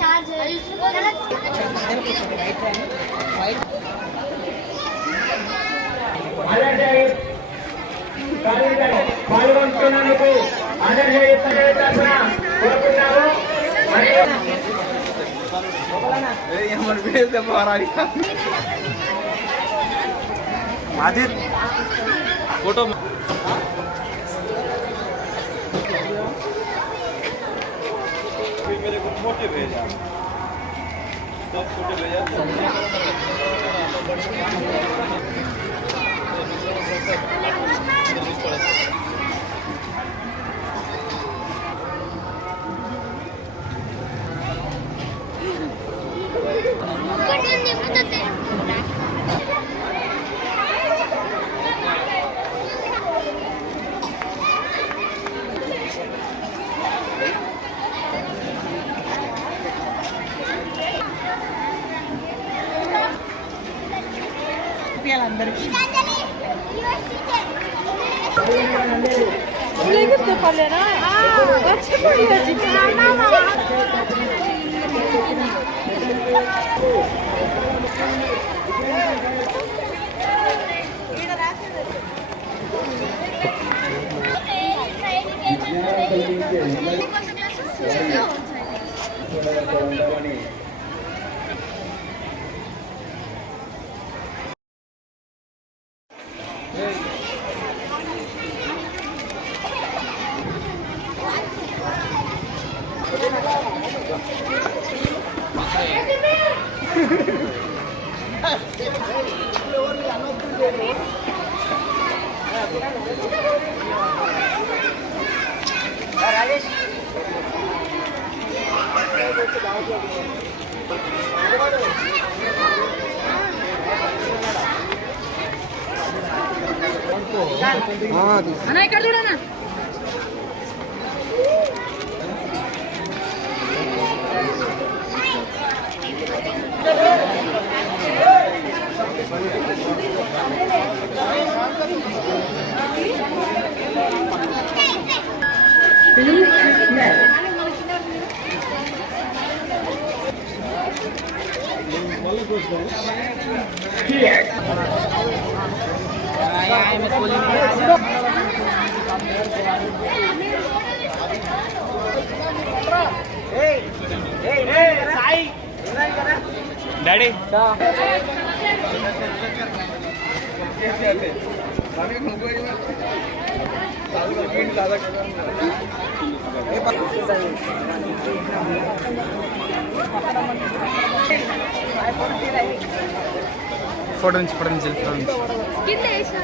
Charge పాల్గొంటున్నందుకు అందరికీ తరఫున కోరుతున్నాము. फोटो मेरे को फोटो भेजा सब फोटो भेजा 이것도 걸려나? 같이 걸려야지. అన్న ఇక్కడ చూడనా डैडी फोटो నుంచి కింద వేసా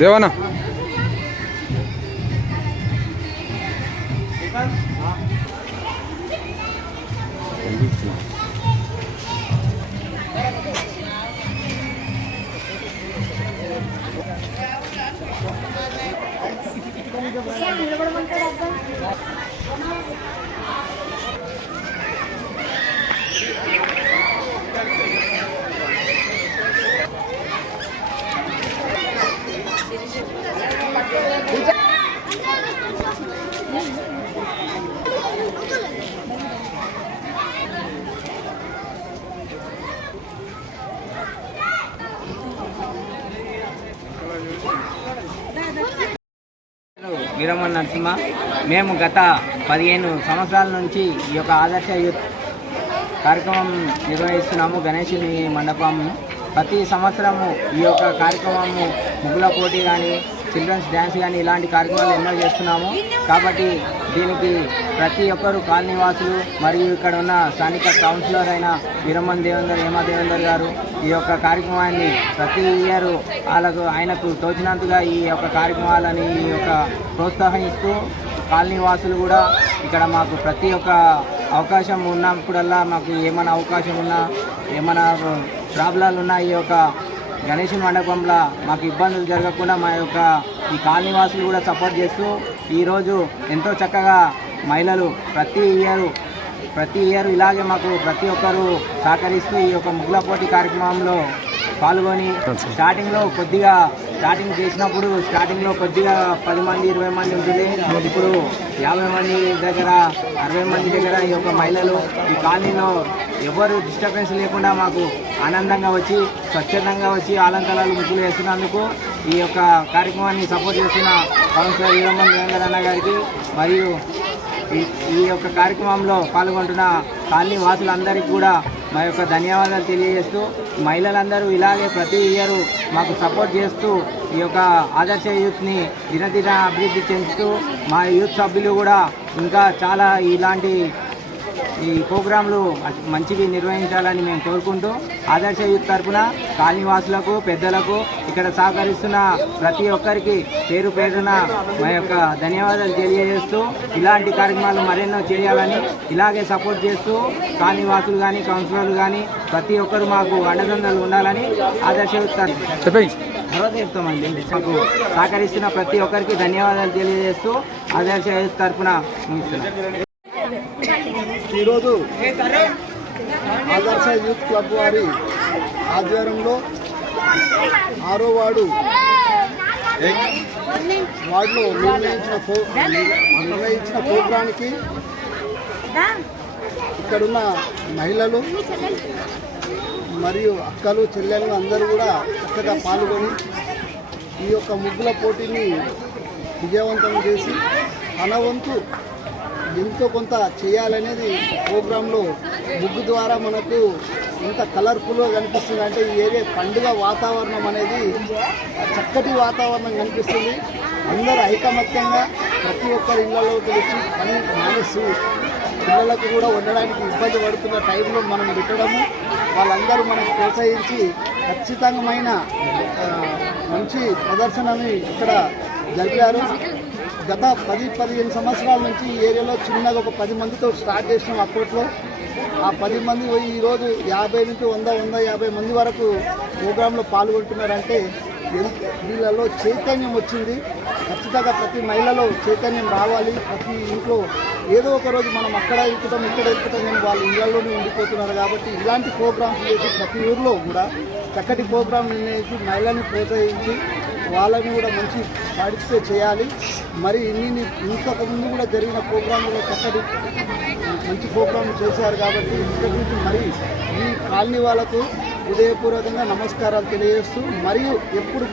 देवाना నిలబడమంటాడు అబ్బా. వీరమణ నరసింహ. మేము గత 15 సంవత్సరాల నుంచి ఈ యొక్క ఆదర్శ యూత్ కార్యక్రమం నిర్వహిస్తున్నాము. గణేశుని మండపం ప్రతి సంవత్సరము ఈ యొక్క కార్యక్రమము ముగ్గుల పోటీ కానీ, చిల్డ్రన్స్ డ్యాన్స్ కానీ ఇలాంటి కార్యక్రమాలు ఎన్నో చేస్తున్నాము. కాబట్టి దీనికి ప్రతి ఒక్కరు కాలనీవాసులు మరియు ఇక్కడ ఉన్న స్థానిక కౌన్సిలర్ అయిన వీరమన్ దేవేందర్, హేమా దేవేందర్ గారు ఈ యొక్క కార్యక్రమాన్ని ప్రతి ఇయర్ ఆయనకు తోచినంతగా ఈ యొక్క కార్యక్రమాలని ఈ యొక్క ప్రోత్సహిస్తూ కాలనీవాసులు కూడా ఇక్కడ మాకు ప్రతి ఒక్క అవకాశం ఉన్నప్పుడల్లా మాకు ఏమైనా అవకాశం ఉన్నా, ఏమైనా ప్రాబ్లాలు ఉన్నా ఈ యొక్క గణేష్ మండపంలో మాకు ఇబ్బందులు జరగకుండా మా యొక్క ఈ కాలనీవాసులు కూడా సపోర్ట్ చేస్తూ ఈరోజు ఎంతో చక్కగా మహిళలు ప్రతి ఇయర్ ఇలాగే మాకు ప్రతి ఒక్కరు సహకరిస్తూ ఈ యొక్క ముగ్గుల పోటీ కార్యక్రమంలో పాల్గొని స్టార్టింగ్ చేసినప్పుడు కొద్దిగా 10 మంది 20 మంది ఉంటుంది. ఇప్పుడు 50 మంది దగ్గర 60 మంది దగ్గర ఈ యొక్క మహిళలు ఈ కాలనీలో ఎవరు డిస్టర్బెన్స్ లేకుండా మాకు ఆనందంగా వచ్చి స్వచ్ఛందంగా వచ్చి అలంకరణలు ముగ్గులు వేస్తున్నందుకు ఈ యొక్క కార్యక్రమాన్ని సపోర్ట్ చేస్తున్న కౌన్సిలర్ వీరమన్ దేవేందర్ అన్న గారికి మరియు ఈ యొక్క కార్యక్రమంలో పాల్గొంటున్న కాలనీ వాసులందరికీ కూడా మా యొక్క ధన్యవాదాలు తెలియజేస్తూ మహిళలందరూ ఇలాగే ప్రతి ఇయర్ మాకు సపోర్ట్ చేస్తూ ఈ యొక్క ఆదర్శ యూత్ని దినదిన అభివృద్ధి చెందుతూ మా యూత్ సభ్యులు కూడా ఇంకా చాలా ఇలాంటి ఈ ప్రోగ్రాంలు మంచివి నిర్వహించాలని మేము కోరుకుంటూ ఆదర్శ యూత్ తరఫున కాలనీవాసులకు, పెద్దలకు, ఇక్కడ సహకరిస్తున్న ప్రతి ఒక్కరికి పేరు పేరున మా యొక్క ధన్యవాదాలు తెలియజేస్తూ ఇలాంటి కార్యక్రమాలు మరెన్నో చేయాలని ఇలాగే సపోర్ట్ చేస్తూ కాలనీవాసులు కానీ, కౌన్సిలర్లు కానీ ప్రతి ఒక్కరు మాకు అండదండలు ఉండాలని ఆదర్శ యూత్ తర్వాత చెప్తామండి. మాకు సహకరిస్తున్న ప్రతి ఒక్కరికి ధన్యవాదాలు తెలియజేస్తూ ఆదర్శ యూత్ తరఫున ముగిస్తున్నాం. ఈరోజు ఆదర్శ యూత్ క్లబ్ వారి ఆధ్వర్యంలో 6వ వార్డులో నిర్ణయించిన ప్రోగ్రాంకి ఇక్కడున్న మహిళలు మరియు అక్కలు, చెల్లెళ్ళు అందరూ కూడా చక్కగా పాల్గొని ఈ యొక్క ముగ్గుల పోటీని విజయవంతం చేసి తన వంతు ఎంతో కొంత చేయాలనేది ప్రోగ్రాంలో ముగ్గు ద్వారా మనకు ఎంత కలర్ఫుల్గా కనిపిస్తుంది అంటే ఈ ఏరియా పండుగ వాతావరణం అనేది చక్కటి వాతావరణం కనిపిస్తుంది. అందరూ ఐకమత్యంగా ప్రతి ఒక్కరి ఇళ్లలోకి వచ్చి పని మానేసి పిల్లలకు కూడా ఉండడానికి ఇబ్బంది పడుతున్న టైంలో మనం పెట్టడము, వాళ్ళందరూ మనకు ప్రోత్సహించి ఖచ్చితమైన మంచి ప్రదర్శనని ఇక్కడ జరిపారు. గత 10-15 సంవత్సరాల నుంచి ఈ ఏరియాలో చిన్నగా ఒక 10 మందితో స్టార్ట్ చేసినాం. అప్పట్లో ఆ 10 మంది ఈరోజు 50 నుంచి 100-150 మంది వరకు ప్రోగ్రాంలో పాల్గొంటున్నారంటే వీళ్ళలో చైతన్యం వచ్చింది. ఖచ్చితంగా ప్రతి మహిళలో చైతన్యం రావాలి. ప్రతి ఇంట్లో ఏదో ఒక రోజు మనం అక్కడ ఎక్కుతాం ఇక్కడ ఎక్కుతాం కానీ వాళ్ళు ఇళ్లలోనే ఉండిపోతున్నారు. కాబట్టి ఇలాంటి ప్రోగ్రామ్స్ చేసి ప్రతి ఊరిలో కూడా చక్కటి ప్రోగ్రాం నిర్ణయించి మహిళల్ని ప్రోత్సహించి వాళ్ళని కూడా మంచి పార్టిసిపేట్ చేయాలి. మరి ఇంతకుముందు కూడా జరిగిన ప్రోగ్రాంలో చక్కటి మంచి ప్రోగ్రాం చేశారు. కాబట్టి ఇక్కడి నుంచి మరి ఈ కాలనీ వాళ్ళకు హృదయపూర్వకంగా నమస్కారాలు తెలియజేస్తూ మరియు ఎప్పుడు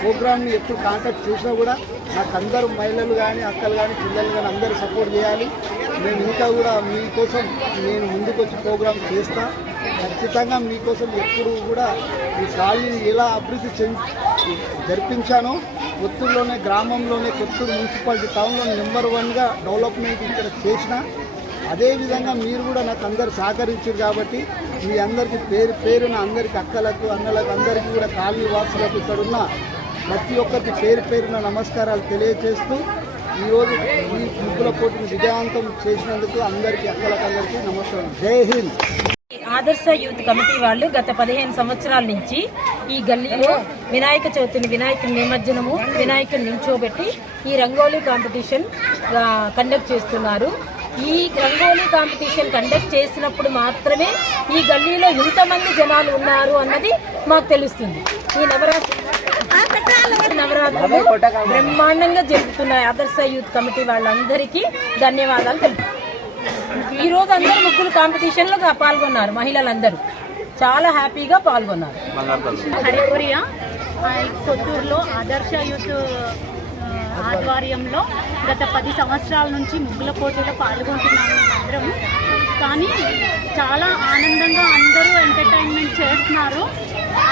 ప్రోగ్రామ్ని ఎప్పుడు కాంటాక్ట్ చేసినా కూడా నాకు అందరూ మహిళలు కానీ, అక్కలు కానీ, పిల్లలు కానీ అందరూ సపోర్ట్ చేయాలి. నేను ఇంకా కూడా మీకోసం నేను ముందుకొచ్చి ప్రోగ్రాం చేస్తా. ఖచ్చితంగా మీకోసం ఎప్పుడు కూడా ఈ కాలనీని ఎలా అభివృద్ధి జరిపించానో కొత్తూరులోనే గ్రామంలోనే కొత్తూరు మున్సిపాలిటీ టౌన్లో నెంబర్ 1గా డెవలప్మెంట్ ఇక్కడ చేసిన అదేవిధంగా మీరు కూడా నాకు అందరు సహకరించారు. కాబట్టి మీ అందరికీ పేరున అందరికీ అక్కలకు, అన్నలకు అందరికీ కూడా కాలనీ వాసులకు ఇక్కడున్న ప్రతి ఒక్కరికి పేరున నమస్కారాలు తెలియజేస్తూ ఈరోజు ఈ ముగ్గుల పోటీని విజయవంతం చేసినందుకు అందరికీ అక్కలకు అందరికీ నమస్కారం. జై హింద్. ఆదర్శ యూత్ కమిటీ వాళ్ళు గత 15 సంవత్సరాల నుంచి ఈ గల్లీలో వినాయక చవితిని, వినాయకుని నిమజ్జనము, వినాయకుని నిల్చోబెట్టి ఈ రంగోలీ కాంపిటీషన్ కండక్ట్ చేస్తున్నారు. ఈ రంగోలీ కాంపిటీషన్ కండక్ట్ చేసినప్పుడు మాత్రమే ఈ గల్లీలో ఇంతమంది జనాలు ఉన్నారు అన్నది మాకు తెలుస్తుంది. ఈ నవరాత్రులు బ్రహ్మాండంగా జరుపుతున్నాయి. ఆదర్శ యూత్ కమిటీ వాళ్ళందరికీ ధన్యవాదాలు తెలుపు. ఈ రోజు అందరూ ముగ్గురు కాంపిటీషన్లో పాల్గొన్నారు. మహిళలందరూ చాలా హ్యాపీగా పాల్గొన్నారు. హరిపురియా కొత్తూరులో ఆదర్శ యూత్ ఆధ్వర్యంలో గత 10 సంవత్సరాల నుంచి ముగ్గుల పోటీలో పాల్గొంటున్నాము అందరం. కానీ చాలా ఆనందంగా అందరూ ఎంటర్టైన్మెంట్ చేస్తున్నారు.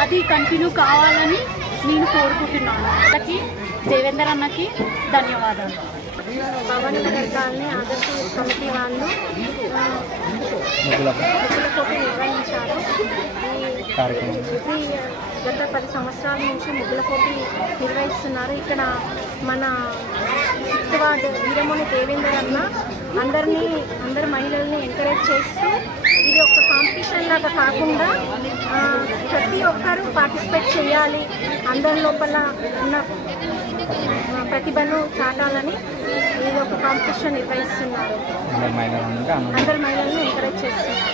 అది కంటిన్యూ కావాలని నేను కోరుకుంటున్నాను. అందరికీ దేవేందర్ అన్నకి ధన్యవాదాలు. పవన్ గారిని ఆదర్శ యూత్ కమిటీ వాళ్ళు ముగ్గుల పోటీ నిర్వహించారు. ఇది గత 10 సంవత్సరాల నుంచి ముగ్గుల పోటీ నిర్వహిస్తున్నారు. ఇక్కడ మన 6th వార్డు వీరమణి దేవేందర్ అన్న అందరు మహిళల్ని ఎంకరేజ్ చేస్తూ ఇది ఒక కాంపిటీషన్ లాగా కాకుండా ప్రతి ఒక్కరూ పార్టిసిపేట్ చేయాలి, అందరి లోపల ఉన్న ప్రతిభను చాటాలని ఇది ఒక కాంపిటీషన్ నిర్వహిస్తున్నారు. అందరు మహిళలను ఎంకరేజ్ చేస్తున్నారు.